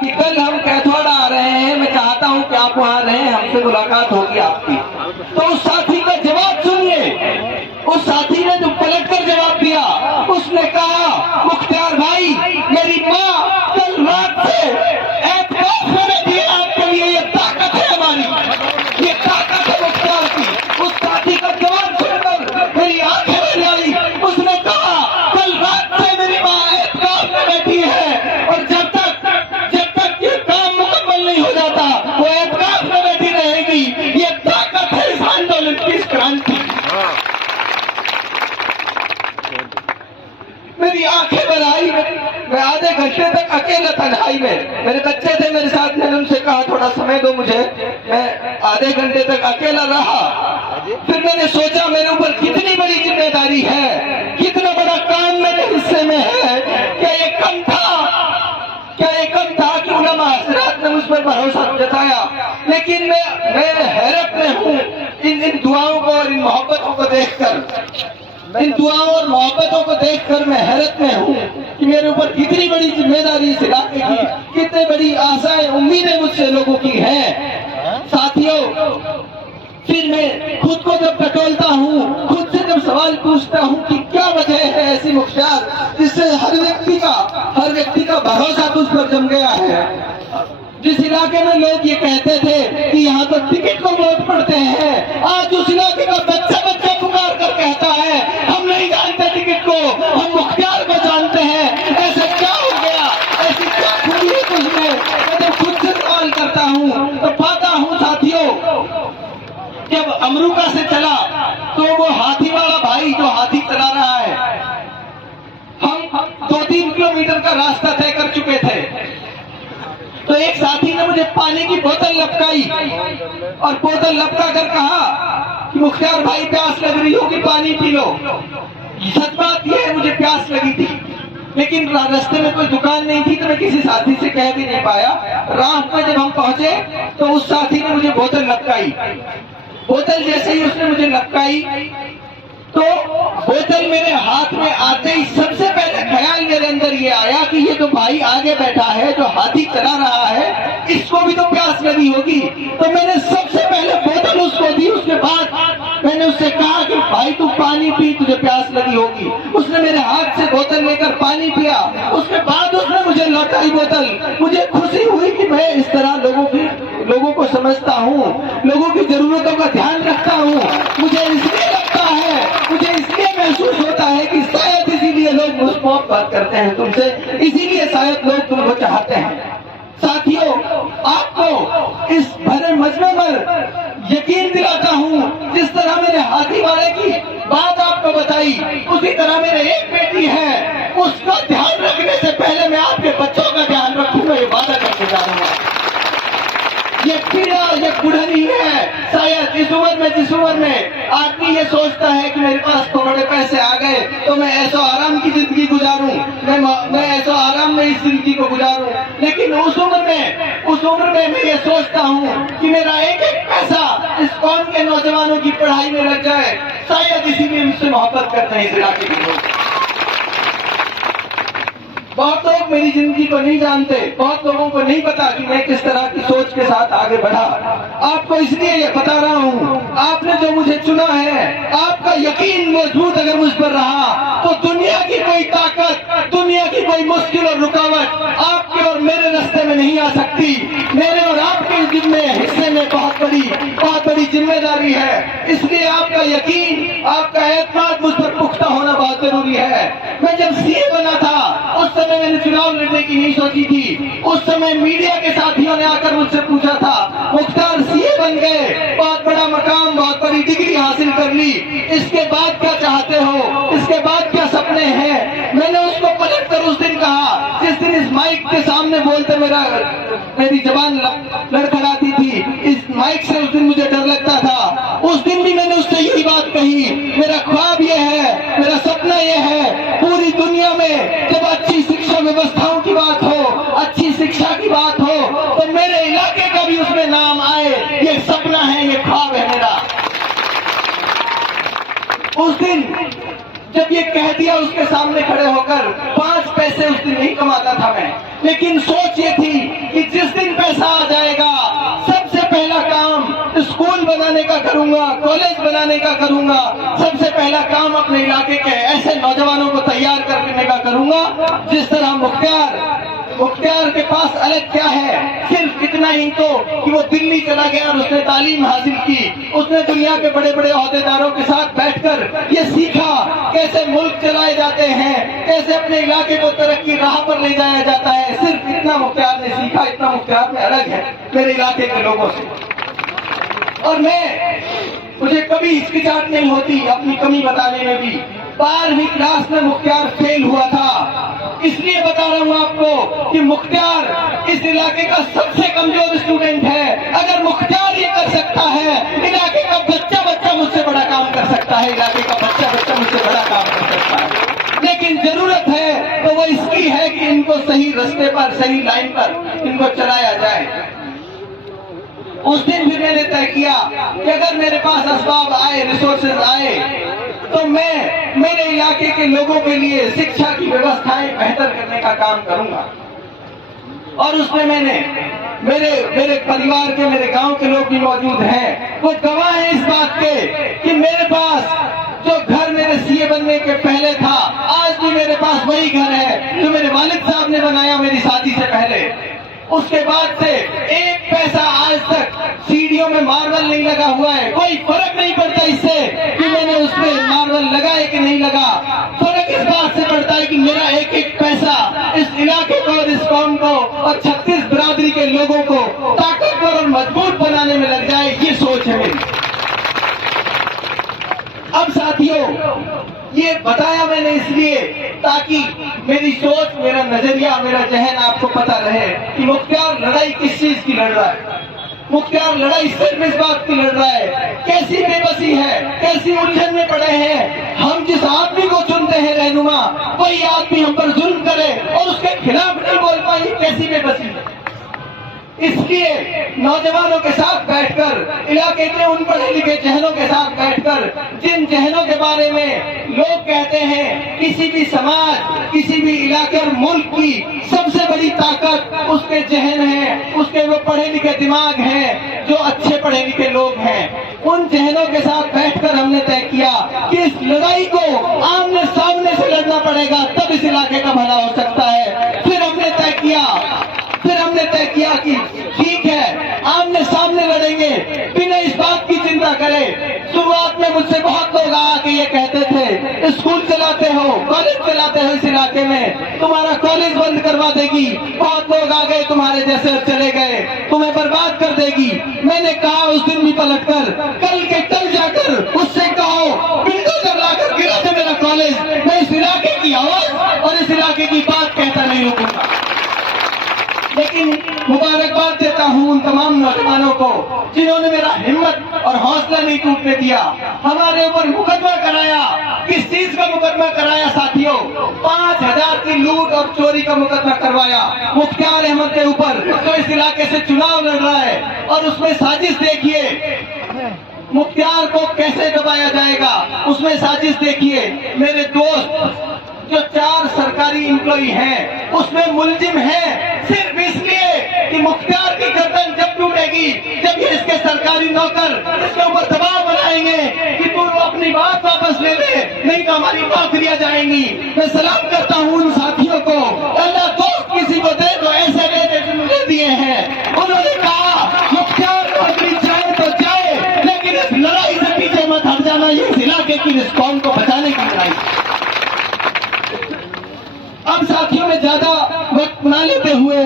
कि कल हम कैथोड़ आ रहे हैं, मैं चाहता हूं कि आप वहां रहें, हमसे मुलाकात होगी आपकी। तो उस साथी का जवाब सुनिए। उस साथी ने जो पलट कर जवाब दिया, उसने कहा, मुख्तार भाई, मेरी माँ कल रात से एहतिकाफ में बैठी है आपके लिए, ये ताकत है हमारी, ये ताकत है मुख्तार की। उस साथी का जवाब सुनकर मेरी आंखें भर आई। उसने कहा, कल रात से मेरी माँ एहतिकाफ में बैठी है और जब तक ये काम मुकम्मल नहीं हो जाता वो एहतिकाफ में बैठी रहेगी। ये ताकत है इस आंदोलन की, इस क्रांति। मेरी आंखें भर आई। मैं आधे घंटे तक अकेला तन्हाई में, मेरे बच्चे थे मेरे साथ, मैंने उनसे कहा थोड़ा समय दो मुझे। मैं आधे घंटे तक अकेला रहा। फिर मैंने सोचा मेरे ऊपर कितनी बड़ी जिम्मेदारी है, कितना बड़ा काम मेरे हिस्से में है। क्या ये कम था? क्या ये कम था कि उलमा हज़रात ने मुझ पर भरोसा जताया? लेकिन मैं हैरत में हूँ इन दुआओं को और इन मोहब्बतों को देखकर। इन दुआओं और मोहब्बतों को देखकर मैं हैरत में हूँ कि मेरे ऊपर कितनी बड़ी जिम्मेदारी इस इलाके की, कितनी बड़ी आशाएं उम्मीदें मुझसे लोगों की हैं। साथियों, फिर मैं खुद को जब टटोलता हूँ, खुद से जब सवाल पूछता हूँ कि क्या वजह है ऐसी मुख्तार जिससे हर व्यक्ति का भरोसा तुझ पर जम गया है। जिस इलाके में लोग ये कहते थे कि यहाँ तो टिकट को वोट पड़ते हैं, आज उस इलाके का बच्चा पुकार कर कहता है, हम नहीं जानते टिकट को, हम मुख्तार को जानते हैं। ऐसा क्या हो गया? ऐसी क्या खूबी है तुझमें? मैं जब खुद से सवाल करता हूँ तो पाता हूँ साथियों, जब अमरूका से चला तो वो हाथी वाला भाई जो हाथी चला रहा है, हम 2-3 किलोमीटर का रास्ता तय कर चुके थे। तो एक साथी ने मुझे पानी की बोतल लपकाई और बोतल लपका कर कहा कि मुख्तार भाई, प्यास लग रही होगी, पानी पी लो। सच बात यह है, मुझे प्यास लगी थी, लेकिन रास्ते में कोई दुकान नहीं थी तो मैं किसी साथी से कह भी नहीं पाया। राह में जब हम पहुंचे तो उस साथी ने मुझे बोतल लपकाई। बोतल जैसे ही उसने मुझे लपकाई तो बोतल मेरे हाथ में आते ही सबसे पहले ख्याल मेरे अंदर ये आया कि ये जो भाई आगे बैठा है, जो हाथी चला रहा है, इसको भी तो प्यास लगी होगी। तो मैंने सबसे पहले बोतल उसको दी। उसके बाद मैंने उससे कहा कि भाई तू पानी पी, तुझे प्यास लगी होगी। उसने मेरे हाथ से बोतल लेकर पानी पिया। उसके बाद उसने मुझे लौटाई बोतल। मुझे खुशी हुई कि मैं इस तरह लोगों को समझता हूँ, लोगों की जरूरतों का ध्यान रखता हूँ। मुझे इसलिए लगता है, मुझे इसलिए महसूस होता है कि शायद इसीलिए लोग मुझसे मोहब्बत करते हैं तुमसे, इसीलिए शायद लोग तुमको चाहते हैं। साथियों, आपको इस भरे मजमे पर यकीन दिलाता हूँ, जिस तरह मैंने हाथी वाले की बात आपको बताई, उसी तरह मेरे एक बेटी है, उसका ध्यान रखने से पहले मैं आपके बच्चों का ध्यान रखूंगा, ये वादा करके जा रहा हूँ। ये पीड़ा, ये बुढ़नी है। शायद इस उम्र में, जिस उम्र में आदमी ये सोचता है कि मेरे पास तो बड़े पैसे आ गए तो मैं ऐसा आराम की जिंदगी गुजारूं, मैं ऐसा आराम में इस जिंदगी को गुजारूं, लेकिन उस उम्र में मैं ये सोचता हूँ कि मेरा एक एक पैसा इस कौम के नौजवानों की पढ़ाई में लग जाए। शायद इसीलिए मुझसे मोहब्बत करते हैं इस इलाके के लोग। बहुत लोग मेरी जिंदगी को नहीं जानते, बहुत लोगों को नहीं पता कि मैं किस तरह की सोच के साथ आगे बढ़ा। आपको इसलिए ये बता रहा हूँ, आपने जो मुझे चुना है, आपका यकीन मजबूत अगर मुझ पर रहा तो दुनिया की कोई ताकत, दुनिया की कोई मुश्किल और रुकावट आपके और मेरे रास्ते में नहीं आ सकती। मेरे और आपके हिस्से में बहुत बड़ी जिम्मेदारी है। इसलिए आपका यकीन, आपका एतमाद मुझ पर पुख्ता होना बहुत जरूरी है। मैं जब सीए बना था उस समय मैंने चुनाव लड़ने की नहीं सोची थी। उस समय मीडिया के साथियों ने आकर मुझसे पूछा था, मुख्तार सीए बन गए, बहुत बड़ा मकाम, बहुत बड़ी डिग्री हासिल कर ली, इसके बाद क्या चाहते हो, इसके बाद क्या सपने हैं? मैंने उसको पलट कर उस दिन कहा, जिस दिन इस माइक के सामने बोलते मेरी जबान लड़खड़ाती थी, इस माइक से उस दिन मुझे डर लगता था। उस दिन भी मैंने उससे यही बात कही, मेरा ख्वाब यह है, मेरा सपना यह है, पूरी दुनिया में जब अच्छी शिक्षा व्यवस्थाओं की बात हो, अच्छी शिक्षा की बात हो, तो मेरे इलाके का भी उसमें नाम आए। ये सपना है, ये ख्वाब है मेरा। उस दिन जब ये कह दिया उसके सामने खड़े होकर, 5 पैसे उस दिन नहीं कमाता था मैं, लेकिन सोच ये थी बनाने का करूंगा। सबसे पहला काम अपने इलाके के ऐसे नौजवानों को तैयार करने का करूंगा जिस तरह मुख्तियार के पास अलग क्या है, सिर्फ इतना ही तो कि वो दिल्ली चला गया और उसने तालीम हासिल की। उसने दुनिया के बड़े बड़े ओहदेदारों के साथ बैठकर ये सीखा कैसे मुल्क चलाए जाते हैं, कैसे अपने इलाके को तरक्की राह पर ले जाया जाता है। सिर्फ इतना मुख्तियार ने सीखा, इतना मुख्तियार में अलग है मेरे इलाके के लोगों से। और मुझे कभी हिचकिचाहट नहीं होती अपनी कमी बताने में भी। 12वीं क्लास में मुख्तियार फेल हुआ था, इसलिए बता रहा हूं आपको कि मुख्तियार इस इलाके का सबसे कमजोर स्टूडेंट है। अगर मुख्तियार ये कर सकता है, इलाके का बच्चा मुझसे बड़ा काम कर सकता है, इलाके का बच्चा मुझसे बड़ा काम कर सकता है। लेकिन जरूरत है तो वो इसकी है कि इनको सही रास्ते पर, सही लाइन पर इनको चलाया जाए। उस दिन भी मैंने तय किया कि अगर मेरे पास असबाब आए, रिसोर्सेज आए, तो मैं मेरे इलाके के लोगों के लिए शिक्षा की व्यवस्थाएं बेहतर करने का काम करूंगा। और उसमें मैंने मेरे परिवार के, मेरे गांव के लोग भी मौजूद हैं, वो गवाह हैं इस बात के कि मेरे पास जो घर मेरे सीए बनने के पहले था, आज भी मेरे पास वही घर है जो मेरे वालिद साहब ने बनाया मेरी शादी से पहले। उसके बाद से एक पैसा आज तक सीढ़ियों में मार्बल नहीं लगा हुआ है। कोई फर्क नहीं पड़ता इससे कि मैंने उसमें मार्बल लगा है कि नहीं लगा। फर्क इस बात से पड़ता है कि मेरा एक एक पैसा इस इलाके को और इस कौम को और 36 बिरादरी के लोगों को ताकतवर और मजबूत बनाने में लग जाए, ये सोच है मेरी। अब साथियों, ये बताया मैंने इसलिए ताकि मेरी सोच, मेरा नजरिया, मेरा जहन आपको पता रहे कि मुख्तियार लड़ाई किस चीज की लड़ रहा है। मुख्तियार लड़ाई सिर्फ इस बात की लड़ रहा है, कैसी बेबसी है, कैसी उलझन में पड़े हैं। हम जिस आदमी को चुनते हैं रहनुमा, वही आदमी हम पर जुल्म करे और उसके खिलाफ नहीं बोल पाए, कैसी बेबसी है। इसलिए नौजवानों के साथ बैठकर, इलाके के उन पढ़े लिखे जहनों के साथ बैठकर, जिन जहनों के बारे में लोग कहते हैं किसी भी समाज, किसी भी इलाके और मुल्क की सबसे बड़ी ताकत उसके जहन है, उसके वो पढ़े लिखे दिमाग हैं, जो अच्छे पढ़े लिखे लोग हैं, उन जहनों के साथ बैठकर हमने तय किया कि इस लड़ाई को आमने सामने से लड़ना पड़ेगा, तब इस इलाके का भला हो सकता है। फिर हमने तय किया कि ठीक है, आमने सामने लड़ेंगे, बिना इस बात की चिंता करें। शुरुआत में मुझसे बहुत लोग आके ये कहते थे, स्कूल चलाते हो, कॉलेज चलाते हो इस इलाके में, तुम्हारा कॉलेज बंद करवा देगी। बहुत लोग आ गए तुम्हारे जैसे, चले गए, तुम्हें बर्बाद कर देगी। मैंने कहा उस दिन भी पलटकर, कल के कल जाकर उससे कहो बिल्डोजर लाकर गिरा दे मेरा कॉलेज। मैं इस इलाके की आवाज और इस इलाके की बात कहता नहीं रुकूंगा। लेकिन मुबारकबाद देता हूं उन तमाम नौजवानों को जिन्होंने मेरा हिम्मत और हौसला नहीं टूटने दिया। हमारे ऊपर मुकदमा कराया। किस चीज का मुकदमा कराया साथियों? 5000 की लूट और चोरी का मुकदमा करवाया मुख्तियार अहमद के ऊपर, जो इस इलाके से चुनाव लड़ रहा है। और उसमें साजिश देखिए, मुख्तियार को कैसे दबाया जाएगा, उसमें साजिश देखिए। मेरे दोस्त जो 4 सरकारी एम्प्लॉई हैं, उसमें मुलजिम है सिर्फ इसलिए कि मुख्तियार की गर्दन जब टूटेगी, जब ये इसके सरकारी नौकर इसके ऊपर दबाव बनाएंगे कि तू अपनी बात वापस ले ले, नहीं तो हमारी नौकरियां जाएंगी। मैं सलाम करता हूं उन साथियों को, अल्लाह दोस्त किसी को दे तो ऐसे दे जैसे मुझे दिए हैं। उन्होंने कहा मुख्तियार नौकरी जाए तो जाए, लेकिन इस लड़ाई से पीछे मत हट जाना। ये इस इलाके की, इस कौम को बचाने की लड़ाई। अब साथियों में ज्यादा वक्त ना लेते हुए